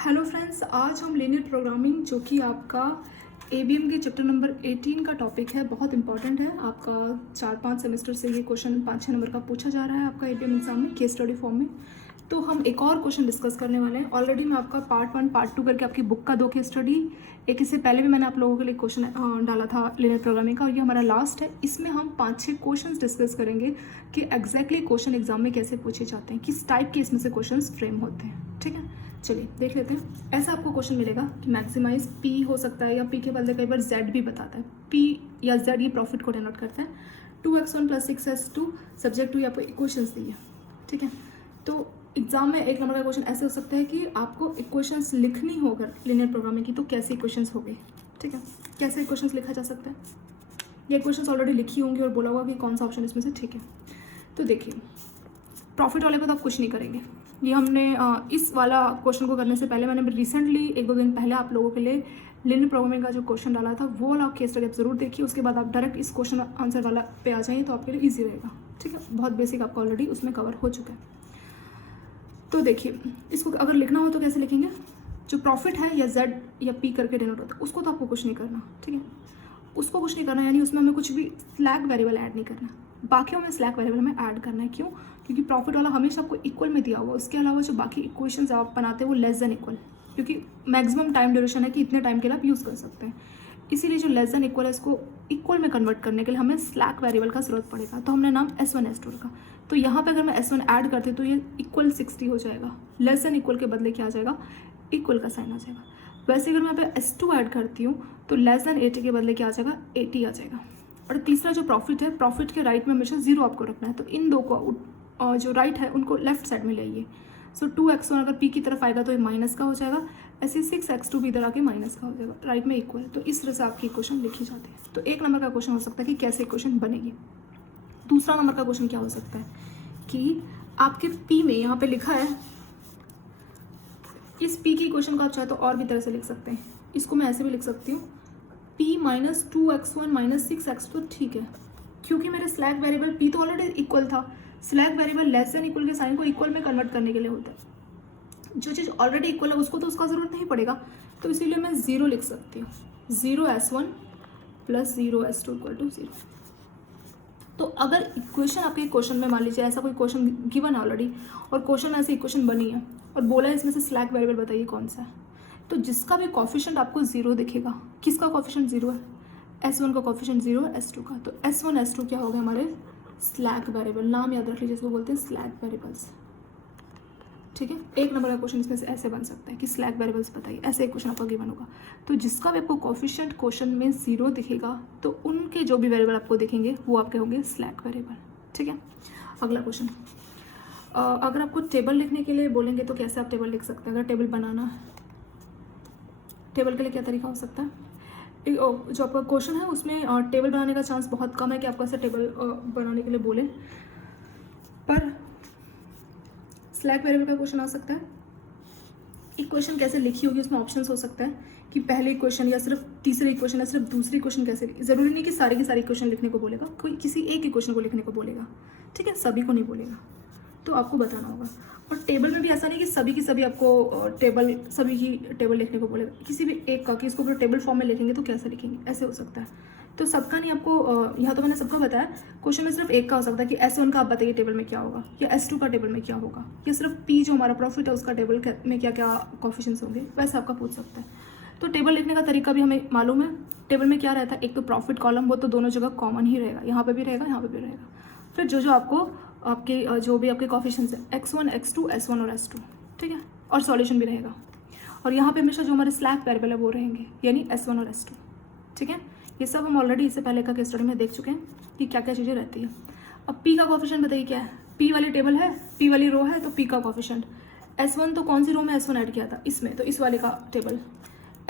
Hello friends, आज हम linear programming जो कि आपका एबीएम के चैप्टर नंबर 18 का टॉपिक है, बहुत इंपॉर्टेंट है। आपका 4-5 सेमेस्टर से ये क्वेश्चन 5-6 नंबर का पूछा जा रहा है आपका एबीएम एग्जाम में केस स्टडी फॉर्म में। तो हम एक और क्वेश्चन डिस्कस करने वाले हैं। ऑलरेडी मैं आपका पार्ट 1 पार्ट 2 करके आपकी बुक का 2 केस स्टडी, एक इससे पहले भी मैंने आप लोगों के लिए क्वेश्चन डाला था लीनियर प्रोग्रामिंग का, और ये हमारा लास्ट है। इसमें हम 5-6 क्वेश्चन डिस्कस करेंगे कि एग्जैक्टली क्वेश्चन एग्जाम में कैसे पूछे जाते हैं, किस टाइप के इसमें से क्वेश्चन फ्रेम होते हैं। ठीक है, चलिए देख लेते हैं। ऐसा आपको क्वेश्चन मिलेगा कि मैक्सिमाइज पी हो सकता है, या पी के बदले कई बार जेड भी बताता है। पी या जेड ये प्रॉफिट को डिनोट करता है। 2x1 + 6s2 सब्जेक्ट टू ये आपको इक्वेशंस दी है। ठीक है, तो एग्जाम में 1 नंबर का क्वेश्चन ऐसे हो सकता है कि आपको इक्वेशंस लिखनी होगा लीनियर प्रोग्रामिंग की, तो कैसे इक्वेशंस हो गई। ठीक है, कैसे इक्वेशंस लिखा जा सकता है, ये इक्वेशंस ऑलरेडी लिखी होंगी और बोला होगा कि कौन सा ऑप्शन इसमें से ठीक है। तो देखिए, प्रॉफिट वाले को तो आप कुछ नहीं करेंगे। ये हमने इस वाला क्वेश्चन को करने से पहले मैंने रिसेंटली 1-2 दिन पहले आप लोगों के लिए लीनियर प्रोग्रामिंग का जो क्वेश्चन डाला था वो वाला केस स्टडी आप जरूर देखिए। उसके बाद आप डायरेक्ट इस क्वेश्चन आंसर वाला पे आ जाइए तो आपके लिए ईजी रहेगा। ठीक है, बहुत बेसिक आपका ऑलरेडी उसमें कवर हो चुका है। तो देखिए, इसको अगर लिखना हो तो कैसे लिखेंगे। जो प्रॉफिट है या जेड या पी करके डिनोट होता है उसको तो आपको कुछ नहीं करना। ठीक है, उसको कुछ नहीं करना, यानी उसमें हमें कुछ भी स्लैक वेरिएबल ऐड नहीं करना। बाकियों में स्लैक वेरिएबल हमें ऐड करना है। क्यों? क्योंकि प्रॉफिट वाला हमेशा आपको इक्वल में दिया हुआ। उसके अलावा जो बाकी इक्वेशंस आप बनाते हैं वो लेस देन इक्वल, क्योंकि मैक्सिमम टाइम ड्यूरेशन है कि इतने टाइम के लिए आप यूज़ कर सकते हैं। इसीलिए जो लेस देन इक्वल है इसको इक्वल में कन्वर्ट करने के लिए हमें स्लैक वेरिएबल का जरूरत पड़ेगा। तो हमने नाम S1 S2 रखा। तो यहाँ पे अगर मैं S1 ऐड करती तो ये इक्वल 60 हो जाएगा। लेस देन इक्वल के बदले क्या आ जाएगा, इक्वल का साइन आ जाएगा। वैसे अगर मैं यहाँ पे S2 ऐड करती हूँ तो लेस देन 80 के बदले क्या आ जाएगा, 80 आ जाएगा। और तीसरा जो प्रॉफिट है, प्रॉफिट के राइट में हमेशा 0 आपको रखना है। तो इन दो को जो राइट है उनको लेफ्ट साइड में ले आइए। सो 2x1 अगर p की तरफ आएगा तो ये माइनस का हो जाएगा, ऐसे 6x2 भी इधर आके माइनस का हो जाएगा, राइट में इक्वल। तो इस तरह से आपकी इक्वेशन लिखी जाती है। तो 1 नंबर का क्वेश्चन हो सकता है कि कैसे इक्वेशन बनेगी। दूसरा नंबर का क्वेश्चन क्या हो सकता है कि आपके p में यहाँ पे लिखा है, इस p की इक्वेशन को आप चाहे तो और भी तरह से लिख सकते हैं। इसको मैं ऐसे भी लिख सकती हूँ, p - 2x1 - 6x2। ठीक है, क्योंकि मेरे स्लैक वेरिएबल p तो ऑलरेडी इक्वल था। Slack variable less than equal के साइन को इक्वल में कन्वर्ट करने के लिए होता है। जो चीज़ ऑलरेडी इक्वल है उसको तो उसका ज़रूरत नहीं पड़ेगा, तो इसीलिए मैं 0 लिख सकती हूँ। 0s1 + 0s2 = 0। तो अगर इक्वेशन आपके क्वेश्चन में मान लीजिए ऐसा कोई क्वेश्चन गिवन है ऑलरेडी, और क्वेश्चन में ऐसी इक्वेशन बनी है और बोला है इसमें से स्लैक वेरिएबल बताइए कौन सा है, तो जिसका भी कॉफिशेंट आपको 0 दिखेगा, किसका कॉफिशेंट 0 है, S1 का कॉफिशेंट 0 है, S2 का। तो S1 S2 क्या हो गया, हमारे स्लैक वेरिएबल। नाम याद रख लीजिए, इसको बोलते हैं स्लैक वेरिएबल्स। ठीक है, 1 नंबर का क्वेश्चन इसमें से ऐसे बन सकता है कि स्लैक वेरिएबल्स बताइए, ऐसे एक क्वेश्चन आपका गिवन होगा। तो जिसका भी आपको कॉफिशेंट क्वेश्चन में 0 दिखेगा तो उनके जो भी वेरिएबल आपको दिखेंगे वो आपके होंगे स्लैक वेरिएबल। ठीक है, अगला क्वेश्चन, अगर आपको टेबल लिखने के लिए बोलेंगे तो कैसे आप टेबल लिख सकते हैं। अगर टेबल बनाना है, टेबल के लिए क्या तरीका हो सकता है। जो आपका क्वेश्चन है उसमें टेबल बनाने का चांस बहुत कम है कि आपको ऐसा टेबल बनाने के लिए बोले, पर स्लैक वेरिएबल का क्वेश्चन आ सकता है। इक्वेशन कैसे लिखी होगी उसमें ऑप्शंस हो सकता है कि पहले इक्वेशन या सिर्फ तीसरे इक्वेशन या सिर्फ दूसरी इक्वेशन कैसे, जरूरी नहीं कि सारी की सारी इक्वेशन लिखने को बोलेगा, कोई किसी एक इक्वेशन को लिखने को बोलेगा। ठीक है, सभी को नहीं बोलेगा, तो आपको बताना होगा। और टेबल में भी ऐसा नहीं कि सभी की सभी आपको सभी की टेबल लिखने को बोलेगा, किसी भी एक का कि इसको पूरा टेबल फॉर्म में लिखेंगे तो कैसे लिखेंगे, ऐसे हो सकता है। तो सबका नहीं आपको, यहाँ तो मैंने सबका बताया, क्वेश्चन में सिर्फ एक का हो सकता है कि S1 का आप बताइए टेबल में क्या होगा, या S2 का टेबल में क्या होगा, या सिर्फ P जो हमारा प्रॉफिट है उसका टेबल में क्या क्या कॉफिशेंट्स होंगे, वैसे आपका पूछ सकता है। तो टेबल लिखने का तरीका भी हमें मालूम है। टेबल में क्या रहता है, एक तो प्रॉफिट कॉलम, वो तो दोनों जगह कॉमन ही रहेगा, यहाँ पे भी रहेगा, यहाँ पे भी रहेगा। फिर जो आपको आपके जो भी आपके कॉफिशेंट्स है x1 x2 S1 और S2। ठीक है, और सॉल्यूशन भी रहेगा। और यहाँ पे हमेशा जो हमारे स्लैक वेरिएबल है वो रहेंगे, यानी S1 और S2। ठीक है, ये सब हम ऑलरेडी इससे पहले का केस स्टडी में देख चुके हैं कि क्या क्या चीज़ें रहती है। अब P का कॉफिशेंट बताइए क्या है। P वाली टेबल है, P वाली रो है, तो P का कॉफिशेंट। S1 तो कौन सी रो में S1 ऐड किया था, इसमें, तो इस वाले का टेबल।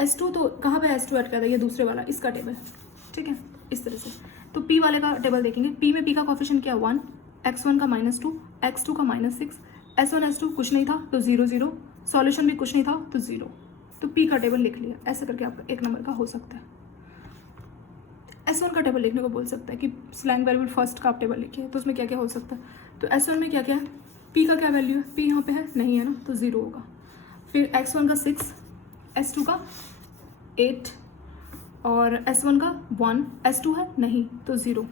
S2 तो कहाँ पे S2 ऐड किया था, ये दूसरे वाला, इसका टेबल। ठीक है, इस तरह से। तो P वाले का टेबल देखेंगे, P में P का कॉफिशेंट क्या है, 1, x1 का -2, x2 का -6, S1 S2 कुछ नहीं था तो 0 0, सॉल्यूशन भी कुछ नहीं था तो 0। तो P का टेबल लिख लिया। ऐसे करके आपका 1 नंबर का हो सकता है। S1 का टेबल लिखने को बोल सकता है कि स्लैंग वेरिएबल फर्स्ट का आप टेबल लिखिए, तो उसमें क्या क्या हो सकता है। तो S1 में क्या क्या है, P का क्या वैल्यू है, P यहाँ पे है नहीं है ना, तो 0 होगा। फिर x1 का 6, s2 का 8 और s1 का 1, s2 है नहीं तो 0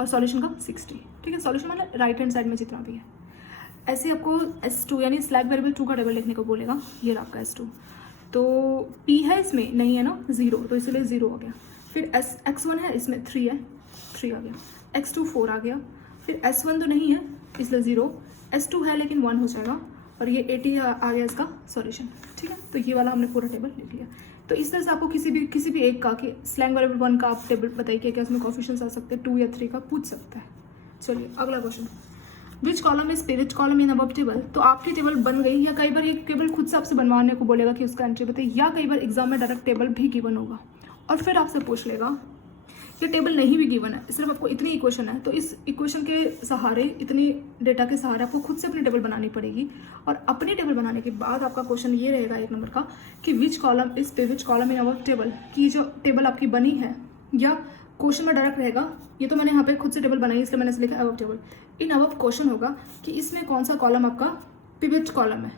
और सॉल्यूशन का 60। ठीक है, सॉल्यूशन मतलब राइट हैंड साइड में जितना भी है। ऐसे आपको s2 यानी स्लैग वेरिएबल 2 का टेबल लिखने को बोलेगा। ये रहा आपका s2, तो p है इसमें नहीं है ना 0, तो इसलिए 0 हो गया। फिर x1 है इसमें 3 है, 3 आ गया। x2 4 आ गया। फिर s1 तो नहीं है इसलिए 0, s2 है लेकिन 1 हो जाएगा और ये 80 आ गया इसका सॉल्यूशन। ठीक है, तो ये वाला हमने पूरा टेबल लिख लिया। तो इस तरह से आपको किसी भी एक का कि स्लैंग वेरिएबल 1 का आप टेबल बताइए क्या उसमें कोएफिशिएंट्स आ सकते हैं, 2 या 3 का पूछ सकता है। चलिए अगला question, which column is pivot column in above table. तो आपकी टेबल बन गई, या कई बार ये टेबल खुद से आपसे बनवाने को बोलेगा कि उसका एंट्री बताइए, या कई बार एग्जाम में डायरेक्ट टेबल भी गिवन होगा और फिर आपसे पूछ लेगा कि टेबल नहीं भी गिवन है, सिर्फ आपको इतनी इक्वेशन है, तो इस इक्वेशन के सहारे, इतनी डेटा के सहारे आपको खुद से अपनी टेबल बनानी पड़ेगी। और अपनी टेबल बनाने के बाद आपका क्वेश्चन ये रहेगा 1 नंबर का कि which column is pivot column in above table, की जो टेबल आपकी बनी है, या क्वेश्चन में डायरेक्ट रहेगा, ये तो मैंने यहाँ पे खुद से टेबल बनाई इसलिए मैंने इसे लिखा above table. In above question होगा कि इसमें कौन सा कॉलम आपका पिवट कॉलम है।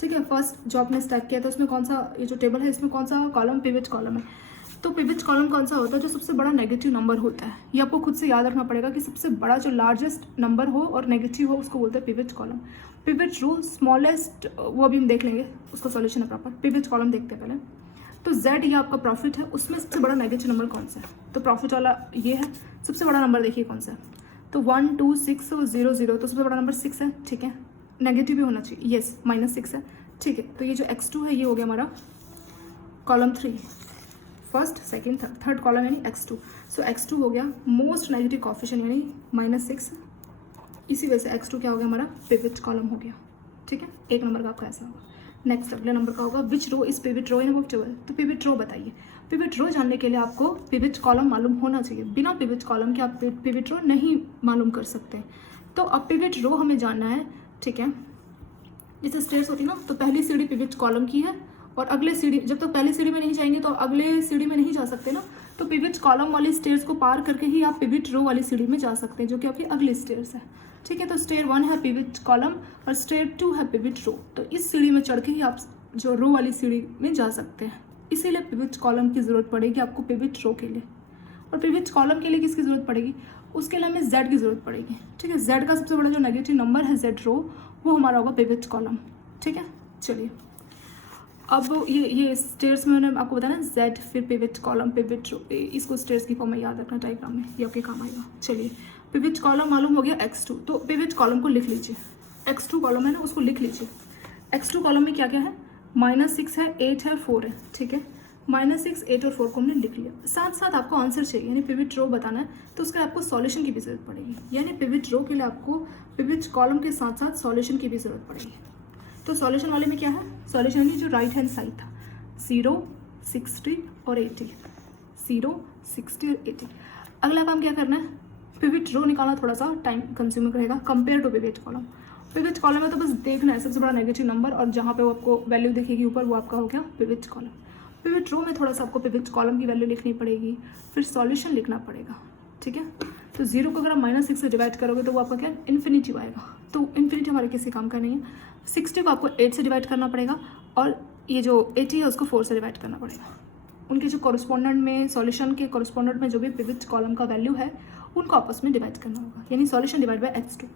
ठीक है, फर्स्ट जो आपने स्टैक किया था उसमें कौन सा, ये जो टेबल है इसमें कौन सा कॉलम पिवट कॉलम है। तो पिवट कॉलम कौन सा होता है, जो सबसे बड़ा नेगेटिव नंबर होता है। ये आपको खुद से याद रखना पड़ेगा कि सबसे बड़ा जो लार्जेस्ट नंबर हो और नेगेटिव हो उसको बोलते हैं pivot column. Pivot row smallest, वो अभी हम देख लेंगे, उसका सॉल्यूशन है प्रॉपर। पिवट कॉलम देखते हैं पहले। तो Z ये आपका प्रॉफिट है, उसमें सबसे बड़ा नेगेटिव नंबर कौन सा है, तो प्रॉफिट वाला ये है। सबसे बड़ा नंबर देखिए कौन सा है, तो 1 2 6 और 0 0, तो सबसे बड़ा नंबर 6 है। ठीक है, नेगेटिव भी होना चाहिए, येस -6 है। ठीक है, तो ये जो x2 है ये हो गया हमारा column 3, first second third column यानी x2। सो x2 हो गया मोस्ट नेगेटिव कोएफिशिएंट यानी -6। इसी वजह से x2 क्या हो गया हमारा पिवट कॉलम हो गया। ठीक है, 1 नंबर का आपका ऐसा होगा। नेक्स्ट अगले नंबर का होगा which row is pivot row in above table. तो पिवट रो बताइए। पिवट रो जानने के लिए आपको पिवट कॉलम मालूम होना चाहिए। बिना पिवट कॉलम के आप पिवट रो नहीं मालूम कर सकते। तो अब पिवट रो हमें जानना है। ठीक है, जैसे स्टेयर्स होती है ना, तो पहली सीढ़ी पिवट कॉलम की है और अगले सीढ़ी, जब तक पहली सीढ़ी में नहीं जाएंगे तो अगले सीढ़ी में नहीं जा सकते ना, तो पिवट कॉलम वाली स्टेयर्स को पार करके ही आप पिवट रो वाली सीढ़ी में जा सकते हैं, जो कि आपकी अगली स्टेयर्स है। ठीक है, तो स्टेयर 1 है पिवट कॉलम और स्टेयर 2 है पिवट रो। तो इस सीढ़ी में चढ़ के ही आप जो रो वाली सीढ़ी में जा सकते हैं, इसीलिए पिवट कॉलम की ज़रूरत पड़ेगी आपको पिवट रो के लिए। और पिवट कॉलम के लिए किसकी ज़रूरत पड़ेगी, उसके लिए हमें Z की ज़रूरत पड़ेगी। ठीक है, Z का सबसे बड़ा जो नेगेटिव नंबर है Z रो, वो हमारा होगा पिवट कॉलम। ठीक है, चलिए अब ये स्टेयर्स में मैंने आपको बताया ना Z, फिर पिवट कॉलम पिवट रो, इसको स्टेयर्स की फॉर्म में याद रखना डायग्राम में, ये आपके काम आएगा। चलिए पिवट कॉलम मालूम हो गया x2, तो पिवट कॉलम को लिख लीजिए। x2 कॉलम है ना, उसको लिख लीजिए। x2 कॉलम में क्या क्या है, -6 है, 8 है, 4 है। ठीक है, -6 8 और 4 को हमने लिख लिया। साथ साथ आपको आंसर चाहिए, यानी पिवट रो बताना है, तो उसके लिए आपको सॉल्यूशन की भी जरूरत पड़ेगी। यानी पिवट रो के लिए आपको पिवट कॉलम के साथ साथ सॉल्यूशन की भी जरूरत पड़ेगी। तो सॉल्यूशन वाले में क्या है, सॉल्यूशन यानी जो राइट हैंड साइड था 0 60 और 80, 0 60 और 80। अगला काम क्या करना है, पिवट रो निकालना थोड़ा सा टाइम कंज्यूमिंग रहेगा compare to pivot column. Pivot column में तो बस देखना है सबसे बड़ा नेगेटिव नंबर, और जहाँ पे वो आपको वैल्यू दिखेगी ऊपर, वो आपका हो गया पिवट कॉलम। पिवट रो में थोड़ा सा आपको पिवट कॉलम की वैल्यू लिखनी पड़ेगी, फिर सॉल्यूशन लिखना पड़ेगा। ठीक है, तो 0 को अगर आप -6 से डिवाइड करोगे तो वो आपका क्या इन्फिनिटी आएगा, तो इन्फिनिटी हमारे किसी काम का नहीं है। 60 को आपको 8 से डिवाइड करना पड़ेगा, और ये जो 80 है उसको 4 से डिवाइड करना पड़ेगा। उनके जो कॉरस्पॉन्डेंट में, सॉल्यूशन के कॉरस्पॉन्डेंट में जो भी पिवट कॉलम का वैल्यू है उनको आपस में डिवाइड करना होगा, यानी सॉल्यूशन डिवाइड बाय x2।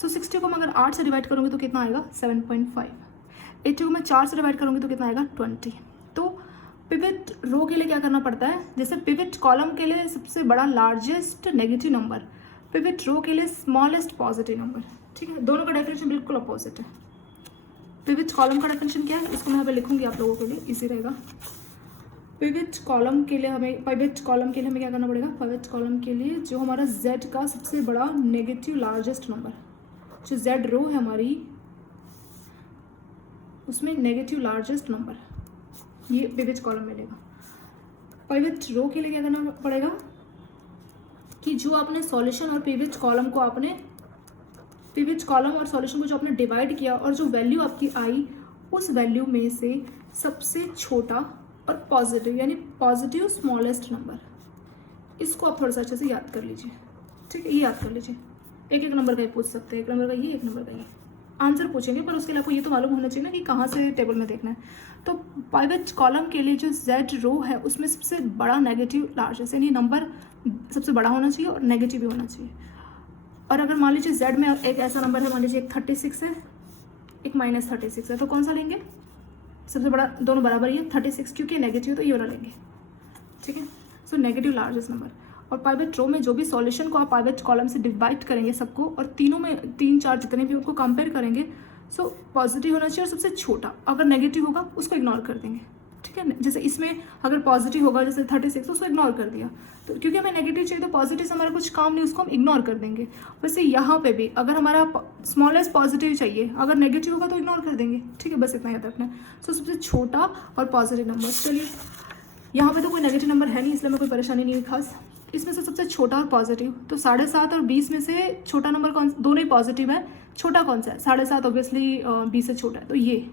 सो 60 को मैं अगर 8 से डिवाइड करूँगी तो कितना आएगा 7.5। 80 को मैं 4 से डिवाइड करूँगी तो कितना आएगा 20। तो पिवट रो के लिए क्या करना पड़ता है, जैसे पिवट कॉलम के लिए सबसे बड़ा largest negative number, pivot row के लिए स्मॉलेस्ट पॉजिटिव नंबर। ठीक है, दोनों का डेफिनेशन बिल्कुल अपोजिट है। पिवट कॉलम का डेफिनेशन क्या है, इसको मैं यहाँ पे लिखूंगी आप लोगों के लिए, इजी रहेगा। पिवट कॉलम के लिए हमें क्या करना पड़ेगा, पिवट कॉलम के लिए जो हमारा Z का सबसे बड़ा नेगेटिव लार्जेस्ट नंबर, जो Z रो है हमारी, उसमें नेगेटिव लार्जेस्ट नंबर ये पिवट कॉलम मिलेगा। पिवट रो के लिए क्या करना पड़ेगा कि जो आपने सॉल्यूशन और पिवट कॉलम और सॉल्यूशन को जो आपने डिवाइड किया और जो वैल्यू आपकी आई, उस वैल्यू में से सबसे छोटा और पॉजिटिव, यानी पॉजिटिव स्मॉलेस्ट नंबर, इसको आप थोड़ा सा अच्छे से याद कर लीजिए। ठीक है, ये याद कर लीजिए। एक नंबर का ही पूछ सकते हैं, 1 नंबर का ये, 1 नंबर का ये। आंसर पूछेंगे, पर उसके लिए आपको ये तो मालूम होना चाहिए ना कि कहाँ से टेबल में देखना है। तो पाइवट कॉलम के लिए जो जेड रो है उसमें सबसे बड़ा नेगेटिव लार्जेस्ट, यानी नंबर सबसे बड़ा होना चाहिए और नेगेटिव भी होना चाहिए। और अगर मान लीजिए जेड में एक ऐसा नंबर है, मान लीजिए एक 36 है, एक -36 है, तो कौन सा लेंगे? सबसे बड़ा, दोनों बराबर ही है 36, क्योंकि नेगेटिव तो ये वाला लेंगे, ठीक है। So negative largest number. और पाइवट रो में जो भी सॉल्यूशन को आप पाइवट कॉलम से डिवाइड करेंगे सबको, और तीनों में 3 4 जितने भी उनको कंपेयर करेंगे, सो पॉजिटिव होना चाहिए और सबसे छोटा। अगर नेगेटिव होगा उसको इग्नोर कर देंगे, ठीक है। जैसे इसमें अगर पॉजिटिव होगा जैसे 36, तो उसको इग्नोर कर दिया, तो क्योंकि हमें नेगेटिव चाहिए तो पॉजिटिव से हमारा कुछ काम नहीं, उसको हम इग्नोर कर देंगे। वैसे यहाँ पे भी अगर हमारा स्मॉलेस्ट पॉजिटिव चाहिए, अगर नेगेटिव होगा तो इग्नोर कर देंगे, ठीक है। बस इतना याद रखना है। सो सबसे छोटा और पॉजिटिव नंबर। चलिए यहाँ पे तो कोई नेगेटिव नंबर है नहीं, इसलिए मैं कोई परेशानी नहीं है खास। इसमें से सबसे छोटा और पॉजिटिव, तो 7.5 और 20 में से छोटा नंबर कौन? दोनों ही पॉजिटिव है, छोटा कौन सा है? 7.5 ऑब्वियसली 20 से छोटा है, तो ये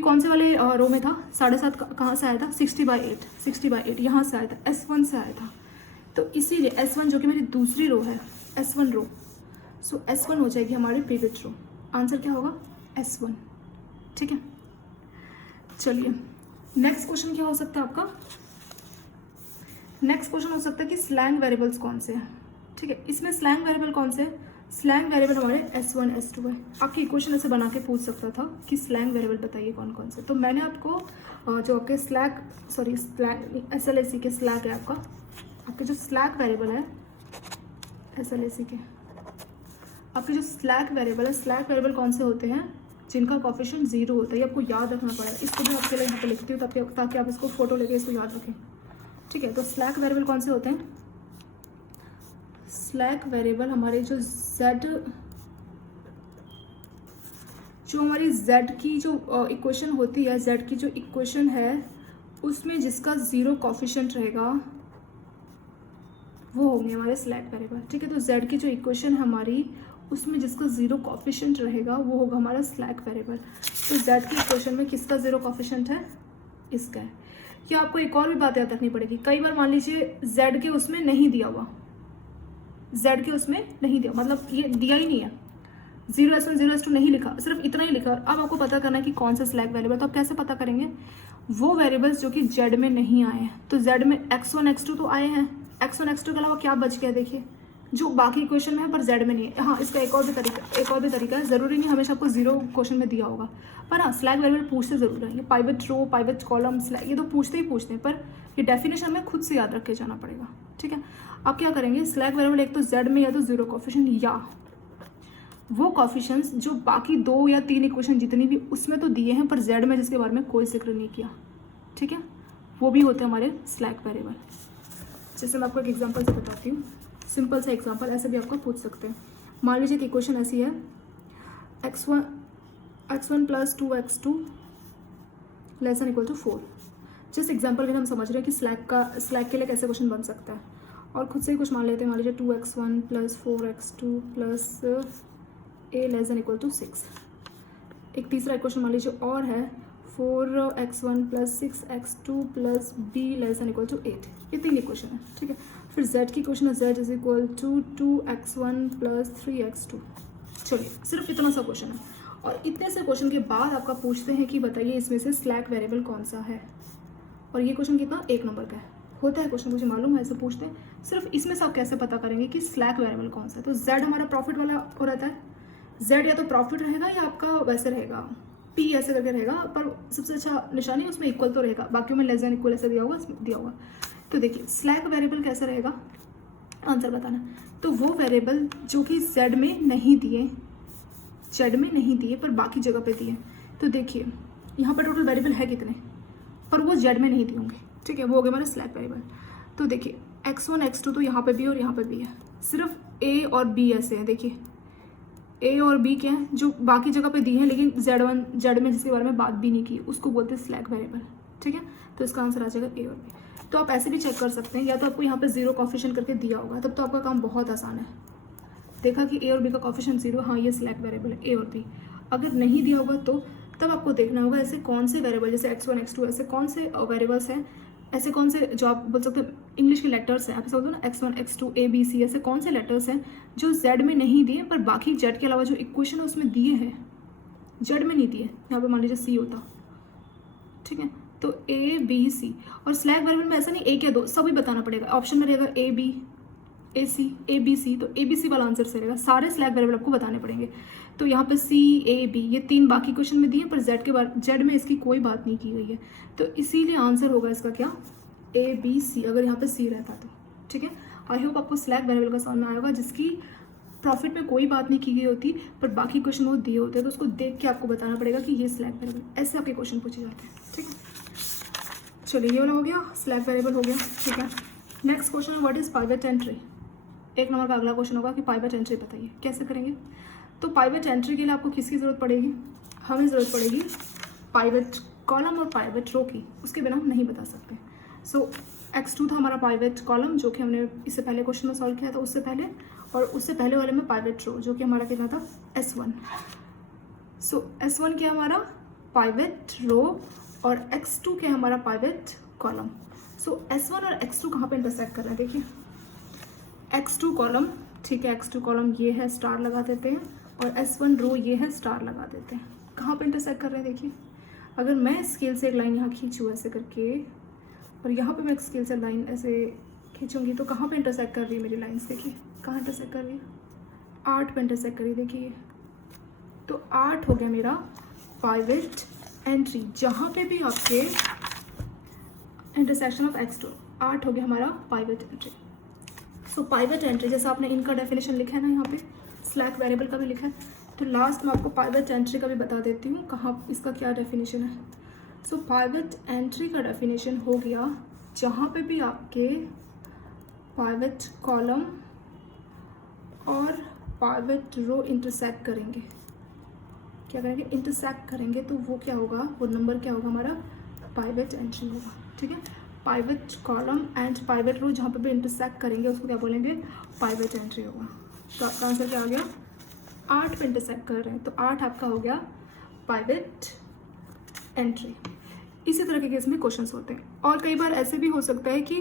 कौन से वाले रो में था? 7.5 कहाँ से आया था? 60/8, 60/8 यहाँ से आया था, S1 से आया था। तो इसीलिए S1 जो कि मेरी दूसरी रो है, S1 रो, सो S1 हो जाएगी हमारे पिवट रो। आंसर क्या होगा? S1, ठीक है। चलिए नेक्स्ट क्वेश्चन क्या हो सकता है आपका? नेक्स्ट क्वेश्चन हो सकता है कि स्लैंग वेरिएबल्स कौन से हैं, ठीक है। इसमें स्लैंग वेरिएबल कौन से हैं? स्लैंग वेरिएबल हमारे S1 S2 है। आपकी इक्वेशन ऐसे बना के पूछ सकता था कि स्लैंग वेरिएबल बताइए कौन कौन से। तो मैंने आपको जो आपके SLAC के स्लैग है आपके जो स्लैग वेरिएबल है SLAC के, आपके जो स्लैग वेरिएबल है, स्लैग वेरिएबल कौन से होते हैं? जिनका कोफिशिएंट 0 होता है। ये आपको याद रखना पड़ेगा। इसको भी आपके लिए यहाँ पे लिखती हूँ ताकि आप इसको फोटो लेके इसको याद रखें, ठीक है। तो स्लैग वेरिएबल कौन से होते हैं? स्लैग वेरिएबल हमारे जो हमारी z की जो इक्वेशन होती है, z की जो इक्वेशन है उसमें जिसका 0 कोफिशिएंट रहेगा वो होंगे हमारे स्लैग वेरिएबल, ठीक है। तो z की जो इक्वेशन है हमारी उसमें जिसका 0 कोफिशिएंट रहेगा वो होगा हमारा स्लैग वेरिएबल। तो z की इक्वेशन में किसका 0 कोफिशिएंट है? इसका है। या आपको एक और भी बात याद रखनी पड़ेगी। कई बार मान लीजिए z के उसमें नहीं दिया हुआ, z के उसमें नहीं दिया, मतलब ये दिया ही नहीं है, 0S1 0S2 नहीं लिखा, सिर्फ इतना ही लिखा। अब आपको पता करना है कि कौन सा स्लैग वेरिएबल। तो आप कैसे पता करेंगे? वो वेरिएबल्स जो कि z में नहीं आए हैं। तो z में x1 x2 तो आए हैं, x1 x2 के अलावा क्या बच गया? देखिए जो बाकी इक्वेशन में है पर z में नहीं है। हाँ, इसका एक और भी तरीका है। ज़रूरी नहीं हमेशा आपको 0 क्वेश्चन में दिया होगा, पर हाँ स्लैग वेरिएबल पूछते ज़रूर है। ये pivot row, pivot column, slag, ये तो पूछते ही पूछते हैं, पर ये डेफिनेशन हमें खुद से याद रख के जाना पड़ेगा, ठीक है। आप क्या करेंगे? स्लैग वेरिएबल एक तो z में या तो 0 कोफिशिएंट, या वो कोफिशिएंट्स जो बाकी 2 या 3 इक्वेशन जितनी भी उसमें तो दिए हैं पर z में जिसके बारे में कोई जिक्र नहीं किया, ठीक है, वो भी होते हैं हमारे स्लैग वेरिएबल। जैसे मैं आपको एक एग्जांपल से बताती हूँ, सिंपल सा एग्जांपल, ऐसे भी आपको पूछ सकते हैं। मान लीजिए कि इक्वेशन ऐसी है x1 + 2x2 ≤ 4। जिस एग्जांपल में हम समझ रहे हैं कि स्लैग के लिए कैसे क्वेश्चन बन सकता है, और खुद से ही कुछ मान लेते हैं। मान लीजिए 2x1 + 4x2 + a ≤ 6। एक तीसरा इक्वेशन मान लीजिए और है 4x1 + 6x2 + b ≤ 8। ये 3 इक्वेशन है, ठीक है। फिर z की इक्वेशन है z = 2x1 + 3x2। चलिए सिर्फ इतना सा क्वेश्चन है, और इतने से क्वेश्चन के बाद आपका पूछते हैं कि बताइए इसमें से स्लैग वेरिएबल कौन सा है। और ये क्वेश्चन कितना? 1 नंबर का है। होता है क्वेश्चन, मुझे मालूम है, ऐसे पूछते हैं। सिर्फ इसमें से आप कैसे पता करेंगे कि स्लैग वेरिएबल कौन सा है? तो z हमारा प्रॉफिट वाला हो रहता है, z या तो प्रॉफिट रहेगा या आपका वैसे रहेगा p ऐसे करके रहेगा, पर सबसे अच्छा निशानी उसमें इक्वल तो रहेगा, बाकी में लेस देन इक्वल ऐसे दिया होगा। तो देखिए स्लैग वेरिएबल कैसा रहेगा, आंसर बताना। तो वो वेरिएबल जो कि z में नहीं दिए पर बाकी जगह पे दिए। तो देखिए यहाँ पर टोटल वेरिएबल है कितने, पर वो z में नहीं दिए होंगे, ठीक है, वो हो गया हमारा स्लैग वेरिएबल। तो देखिए x1 x2 तो यहाँ पे भी और यहाँ पे भी है, सिर्फ a और b ऐसे हैं। देखिए a और b क्या है, जो बाकी जगह पे दिए हैं लेकिन z में जिसके बारे में बात भी नहीं की, उसको बोलते हैं स्लैग वेरिएबल, ठीक है। तो इसका आंसर आ जाएगा a और b। तो आप ऐसे भी चेक कर सकते हैं, या तो आपको यहाँ पे 0 कोफिशिएंट करके दिया होगा, तब तो आपका काम बहुत आसान है। देखा कि a और b का कोफिशिएंट 0, हाँ ये स्लैग वेरिएबल है a और b। अगर नहीं दिया होगा तो तब आपको देखना होगा ऐसे कौन से वेरिएबल, जैसे x1 x2 ऐसे कौन से वेरिएबल्स हैं, ऐसे कौन से जो आप बोल सकते हैं इंग्लिश के लेटर्स हैं, आप समझो ना x1 x2 a b c, ऐसे कौन से लेटर्स हैं जो z में नहीं दिए पर बाकी z के अलावा जो इक्वेशन है उसमें दिए हैं, जेड में नहीं दिए, यहाँ पे मान लीजिए सी होता, ठीक है। तो ए बी सी, और स्लैक वेरिएबल में ऐसा नहीं एक या दो, सभी बताना पड़ेगा। ऑप्शन में रहेगा A B A C A B C, तो ए बी सी वाला आंसर से रहेगा, सारे स्लैक वेरिएबल आपको बताने पड़ेंगे। तो यहाँ पे सी ए बी ये 3 बाकी क्वेश्चन में दिए, पर जेड के बाद जेड में इसकी कोई बात नहीं की गई है, तो इसीलिए आंसर होगा इसका क्या, ए बी सी, अगर यहाँ पे सी रहता तो, ठीक है। आई होप आपको स्लैक वेरिएबल का समझ में आएगा, जिसकी प्रॉफिट में कोई बात नहीं की गई होती, पर बाकी क्वेश्चन वो दिए होते हैं, तो उसको देख के आपको बताना पड़ेगा कि ये स्लैक वेरिएबल, ऐसे आपके क्वेश्चन पूछे जाते हैं, ठीक है। चलिए ये वाला हो गया, स्लैक वेरिएबल हो गया, ठीक है। Next question, what is pivot entry. 1 number का अगला क्वेश्चन होगा कि पाइवट एंट्री बताइए, कैसे करेंगे। तो पाइवट एंट्री के लिए आपको किसकी ज़रूरत पड़ेगी, हमें ज़रूरत पड़ेगी पाइवट कॉलम और पाइवट रो की, उसके बिना हम नहीं बता सकते। सो x2 था हमारा पाइवट कॉलम, जो कि हमने इससे पहले क्वेश्चन में सॉल्व किया था उससे पहले, और उससे पहले वाले में पाइवट रो, जो कि हमारा कितना था S1। सो S1 क्या हमारा पाइवट रो, और x2 क्या हमारा पाइवट कॉलम। सो S1 और x2 कहाँ पे इंटरसेक्ट कर रहे हैं, देखिए x2 कॉलम, ठीक है, x2 कॉलम ये है, स्टार लगा देते हैं, और S1 रो ये है, स्टार लगा देते हैं। कहाँ पे इंटरसेक्ट कर रहे हैं, देखिए अगर मैं स्केल से एक लाइन यहाँ खींचूँ ऐसे करके, और यहाँ पे मैं एक स्केल से लाइन ऐसे खींचूंगी, तो कहाँ पे इंटरसेक्ट कर रही है मेरी लाइंस, देखिए कहाँ इंटरसेक्ट कर रही है, 8 पे इंटरसेक्ट कर रही है, देखिए। तो 8 हो गया मेरा पाइवट एंट्री, जहाँ पे भी आपके इंटरसेक्शन ऑफ x2, 8 हो गया हमारा पाइवट एंट्री। सो पाइवट एंट्री, जैसा आपने इनका डेफिनेशन लिखा है ना, यहाँ पे स्लैक वेरिएबल का भी लिखा है, तो लास्ट में आपको पाइवट एंट्री का भी बता देती हूँ, कहाँ इसका क्या डेफिनेशन है। सो पाइवट एंट्री का डेफिनेशन हो गया, जहाँ पे भी आपके पाइवट कॉलम और पाइवट रो इंटरसेक्ट करेंगे, क्या करेंगे, इंटरसेक्ट करेंगे, तो वो क्या होगा, वो नंबर क्या होगा हमारा, पाइवट एंट्री होगा, ठीक है। Pivot column and pivot row जहाँ पे भी इंटरसेक्ट करेंगे उसको क्या बोलेंगे, पाइवट एंट्री होगा। तो आपका आंसर क्या आ गया, 8 पे इंटरसेक्ट कर रहे हैं, तो 8 आपका हो गया पाइवट एंट्री। इसी तरह के केस में क्वेश्चंस होते हैं, और कई बार ऐसे भी हो सकता है कि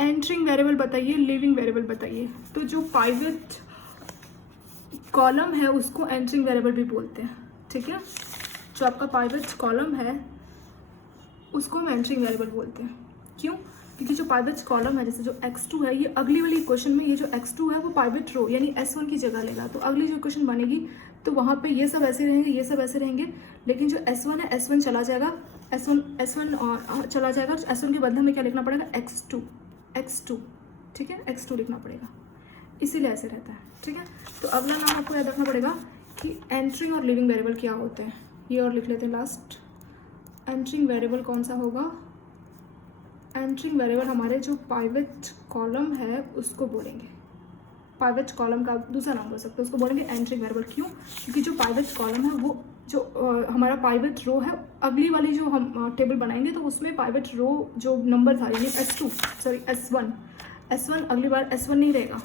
एंट्रिंग वेरिएबल बताइए, लिविंग वेरिएबल बताइए, तो जो पाइवट कॉलम है उसको एंट्रिंग वेरिएबल भी बोलते हैं, ठीक है। जो आपका पाइवट कॉलम है उसको हम एंट्रिंग वेरिएबल बोलते हैं, क्यों, क्योंकि जो पाइवट कॉलम है, जैसे जो x2 है, ये अगली वाली क्वेश्चन में ये जो x2 है वो पाइवट रो यानी S1 की जगह लेगा, तो अगली जो क्वेश्चन बनेगी तो वहाँ पे ये सब ऐसे रहेंगे, ये सब ऐसे रहेंगे, लेकिन जो S1 है S1 चला जाएगा, S1 चला जाएगा, S1 के बदले में क्या लिखना पड़ेगा, x2, ठीक है, x2 लिखना पड़ेगा, इसीलिए ऐसे रहता है, ठीक है। तो अगला नाम आपको याद रखना पड़ेगा कि एंट्रिंग और लिविंग वेरिएबल क्या होते हैं, ये और लिख लेते हैं लास्ट। एंट्रिंग वेरिएबल कौन सा होगा, एंट्रिंग वेरिएबल हमारे जो पाइवट कॉलम है उसको बोलेंगे, पाइवट कॉलम का दूसरा नाम बोल सकते हैं, उसको बोलेंगे एंट्रिंग वेरिएबल। क्यों, क्योंकि जो पाइवट कॉलम है वो जो हमारा पाइवट रो है, अगली वाली जो हम टेबल बनाएंगे तो उसमें पाइवट रो जो नंबर था यानी S1 अगली बार S1 नहीं रहेगा,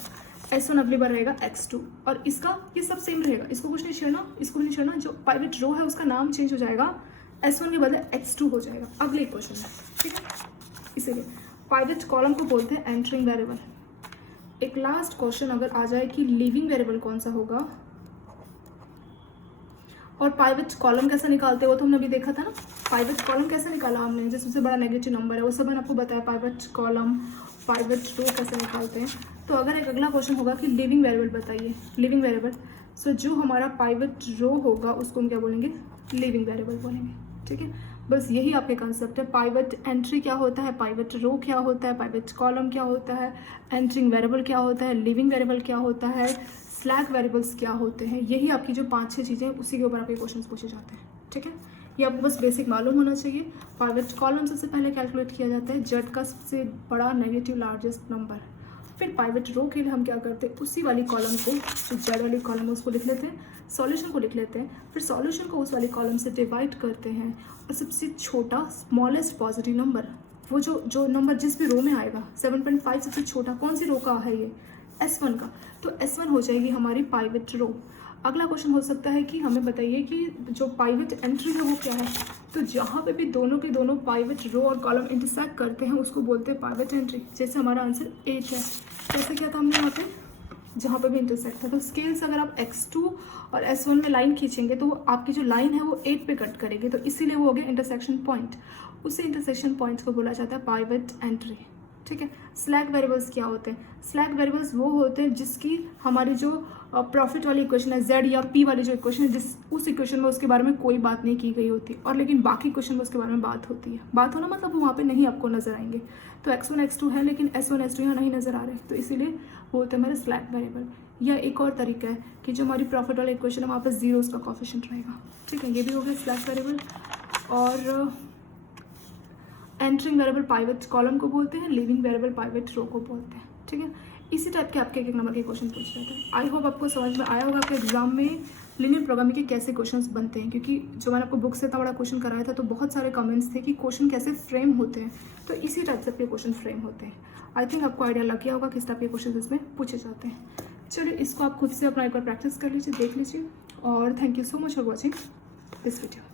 S1 अगली बार रहेगा x2, और इसका ये सब सेम रहेगा, इसको कुछ नहीं छेड़ना, इसको नहीं छेड़ना, जो पाइवट रो है उसका नाम चेंज हो जाएगा, S1 के बदले x2 हो जाएगा अगले क्वेश्चन में, ठीक है। इसीलिए पाइवट कॉलम को बोलते हैं एंट्रिंग वेरिएबल। एक लास्ट क्वेश्चन अगर आ जाए कि लिविंग वेरिएबल कौन सा होगा, और पाइवट कॉलम कैसे निकालते हैं वो तो हमने अभी देखा था ना, पाइवट कॉलम कैसे निकाला हमने, जो सबसे बड़ा नेगेटिव नंबर है वो सब मैंने आपको बताया, पाइवट कॉलम पाइवट रो कैसे निकालते हैं। तो अगर एक अगला क्वेश्चन होगा कि लिविंग वेरिएबल बताइए, लिविंग वेरिएबल, सो जो हमारा पाइवट रो होगा उसको हम क्या बोलेंगे, लिविंग वेरिएबल बोलेंगे, ठीक है। बस यही आपके कंसेप्ट है, पाइवट एंट्री क्या होता है, पाइवट रो क्या होता है, पाइवट कॉलम क्या होता है, एंट्रिंग वेरिएबल क्या होता है, लिविंग वेरिएबल क्या होता है, स्लैक वेरिएबल्स क्या होते हैं, यही आपकी जो 5-6 चीज़ें उसी के ऊपर आपके क्वेश्चन पूछे जाते हैं, ठीक है। ये आपको बस बेसिक मालूम होना चाहिए। पाइवट कॉलम सबसे पहले कैलकुलेट किया जाता है, जेड का सबसे बड़ा नेगेटिव लार्जेस्ट नंबर, फिर पाइवट रो के लिए हम क्या करते हैं, उसी वाली कॉलम को, जो जेड वाली कॉलम है उसको लिख लेते हैं, सॉल्यूशन को लिख लेते हैं, फिर सॉल्यूशन को उस वाली कॉलम से डिवाइड करते हैं, और सबसे छोटा स्मॉलेस्ट पॉजिटिव नंबर, वो जो नंबर जिस भी रो में आएगा, 7.5 सबसे छोटा कौन सी रो का है, ये S1 का, तो S1 हो जाएगी हमारी पाइवट रो। अगला क्वेश्चन हो सकता है कि हमें बताइए कि जो पाइवट एंट्री है वो क्या है, तो जहाँ पे भी दोनों के दोनों पाइवट रो और कॉलम इंटरसेक्ट करते हैं उसको बोलते हैं पाइवट एंट्री। जैसे हमारा आंसर 8 है, कैसे क्या था हमने यहाँ पे जहाँ पे भी इंटरसेक्ट है। तो स्केल से अगर आप x2 और s1 में लाइन खींचेंगे तो आपकी जो लाइन है वो 8 पे कट करेगी, तो इसीलिए वो हो गया इंटरसेक्शन पॉइंट। उसी इंटरसेक्शन पॉइंट्स को बोला जाता है पाइवट एंट्री, ठीक है। स्लैक वेरिएबल्स क्या होते हैं? स्लैक वेरिएबल्स वो होते हैं जिसकी हमारी जो प्रॉफिट वाली इक्वेशन है z या p वाली जो इक्वेशन है, जिस उस इक्वेशन में उसके बारे में कोई बात नहीं की गई होती, और लेकिन बाकी इक्वेशन में उसके बारे में बात होती है। बात होना मतलब वो वहाँ पे नहीं आपको नजर आएंगे। तो x1 x2 है लेकिन s1 s2 यहाँ नहीं नजर आ रहे, तो इसीलिए वो होते हैं हमारे स्लैक वेरिएबल। या एक और तरीका है कि जो हमारी प्रॉफिट वाली इक्वेशन है वहाँ पर 0 उसका कोफिशिएंट रहेगा, ठीक है। ये भी हो गया स्लैक वेरिएबल। और एंटरिंग वेरिएबल पाइवट कॉलम को बोलते हैं, लीविंग वेरिएबल पाइवट रो को बोलते हैं, ठीक है। इसी टाइप के आपके एक नंबर के क्वेश्चन पूछ रहे थे। आई होप आपको समझ में आया होगा कि एग्जाम में लीनियर प्रोग्रामिंग के कैसे क्वेश्चंस बनते हैं, क्योंकि जो मैंने आपको बुक से इतना बड़ा क्वेश्चन कराया था तो बहुत सारे कमेंट्स थे कि क्वेश्चन कैसे फ्रेम होते हैं, तो इसी टाइप से आपके क्वेश्चन फ्रेम होते हैं। आई थिंक आपको आइडिया लग गया होगा किस टाइप के क्वेश्चन इसमें पूछे जाते हैं। चलिए इसको आप खुद से अपना एक बार प्रैक्टिस कर लीजिए, देख लीजिए, और thank you so much for watching this video.